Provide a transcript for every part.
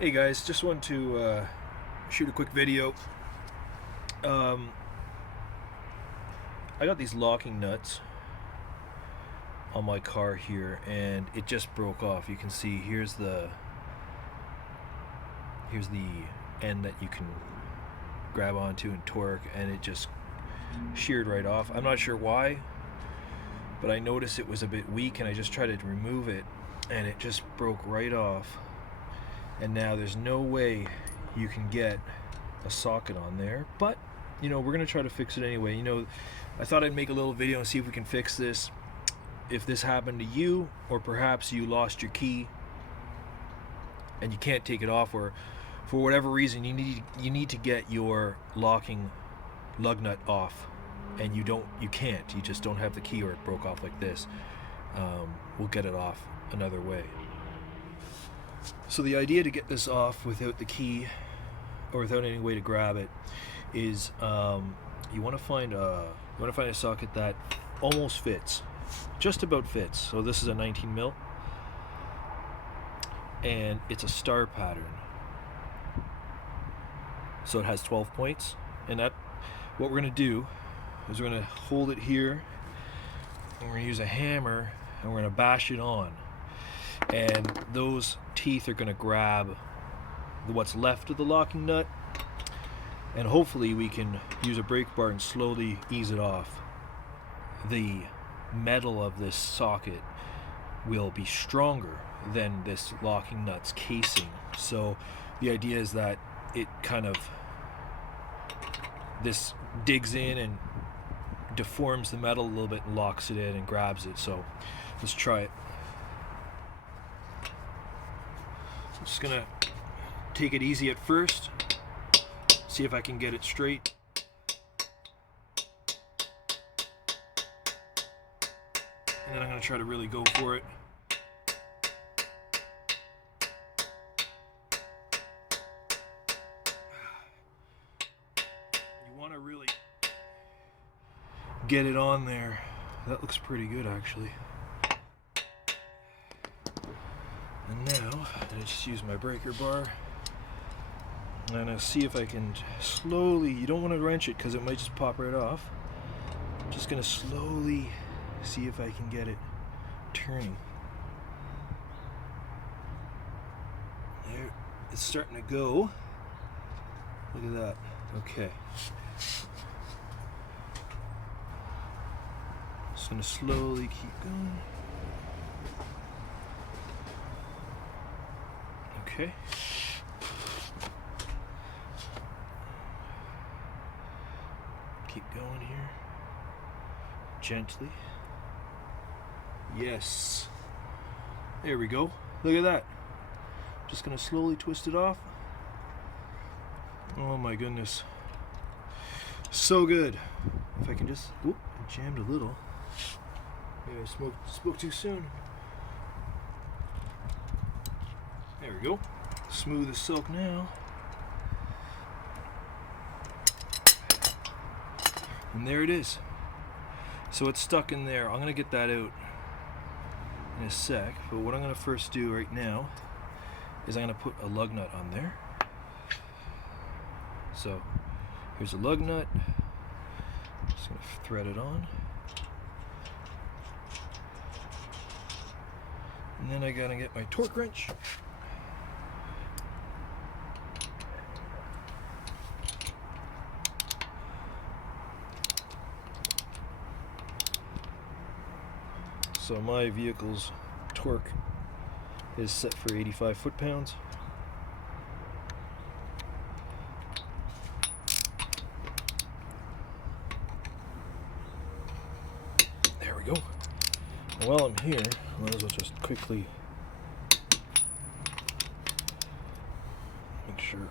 Hey guys, just wanted to shoot a quick video. Um, I got these locking nuts on my car here, and it just broke off. You can see here's the end that you can grab onto and torque, and it just sheared right off. I'm not sure why, but I noticed it was a bit weak, and I just tried to remove it, and it just broke right off. And now there's no way you can get a socket on there, but we're gonna try to fix it anyway. I thought I'd make a little video and see if we can fix this. If this happened to you, or perhaps you lost your key and you can't take it off, or for whatever reason you need to get your locking lug nut off, and you can't, you just don't have the key, or it broke off like this, we'll get it off another way. So the idea to get this off without the key, or without any way to grab it, is you want to find a socket that almost fits, just about fits. So this is a 19 mil, and it's a star pattern. So it has 12 points, and what we're going to do is we're going to hold it here, and we're going to use a hammer, and we're going to bash it on. And those teeth are going to grab what's left of the locking nut, and hopefully we can use a brake bar and slowly ease it off. The metal of this socket will be stronger than this locking nut's casing, so the idea is that it this digs in and deforms the metal a little bit and locks it in and grabs it. So let's try it. I'm just gonna take it easy at first, see if I can get it straight. And then I'm gonna try to really go for it. You wanna really get it on there. That looks pretty good, actually. And now I just use my breaker bar, and I'm going to see if I can slowly, you don't want to wrench it because it might just pop right off. I'm just going to slowly see if I can get it turning. There, it's starting to go. Look at that. Okay. Just going to slowly keep going. Okay. Keep going here. Gently. Yes. There we go. Look at that. Just gonna slowly twist it off. Oh my goodness. So good. If I can just, I jammed a little. Maybe I spoke too soon. There we go. Smooth as silk now. And there it is. So it's stuck in there. I'm going to get that out in a sec. But what I'm going to first do right now is I'm going to put a lug nut on there. So here's a lug nut. Just going to thread it on. And then I got to get my torque wrench. So my vehicle's torque is set for 85 foot-pounds. There we go. And while I'm here, I might as well just quickly make sure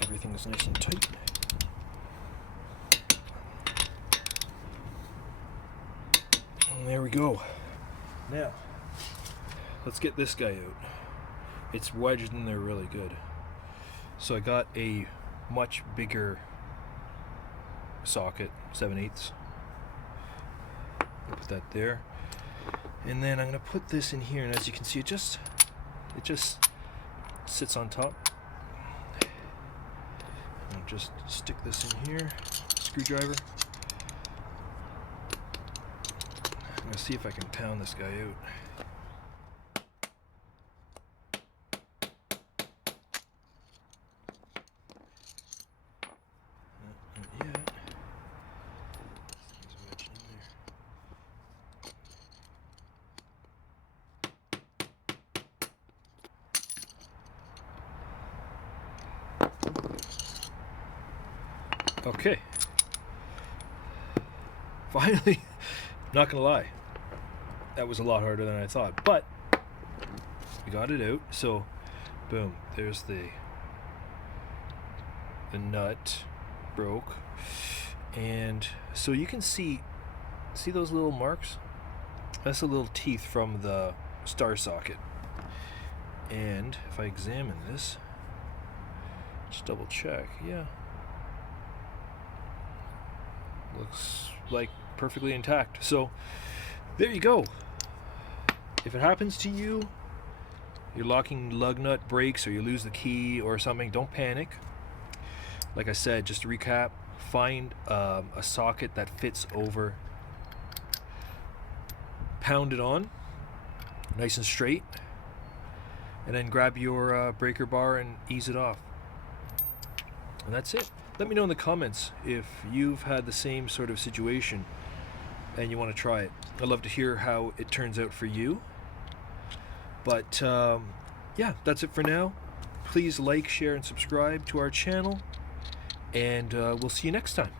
everything is nice and tight. And there we go. Now, let's get this guy out. It's wedged in there really good. So I got a much bigger socket, 7/8. Put that there. And then I'm going to put this in here, and as you can see, it just sits on top. I'll just stick this in here, screwdriver. I'm gonna see if I can pound this guy out. Not yet. There's a wedge in there. Okay. Finally, not gonna lie, that was a lot harder than I thought, but we got it out. So, boom, there's the nut broke, and so you can see those little marks. That's the little teeth from the star socket. And if I examine this, just double check, yeah. Looks like perfectly intact. So there you go. If it happens to you, your locking lug nut breaks or you lose the key or something, don't panic. Like I said, just to recap, find a socket that fits over, pound it on nice and straight, and then grab your breaker bar and ease it off. And that's it. Let me know in the comments if you've had the same sort of situation and you want to try it. I'd love to hear how it turns out for you. But yeah, that's it for now. Please like, share, and subscribe to our channel, and we'll see you next time.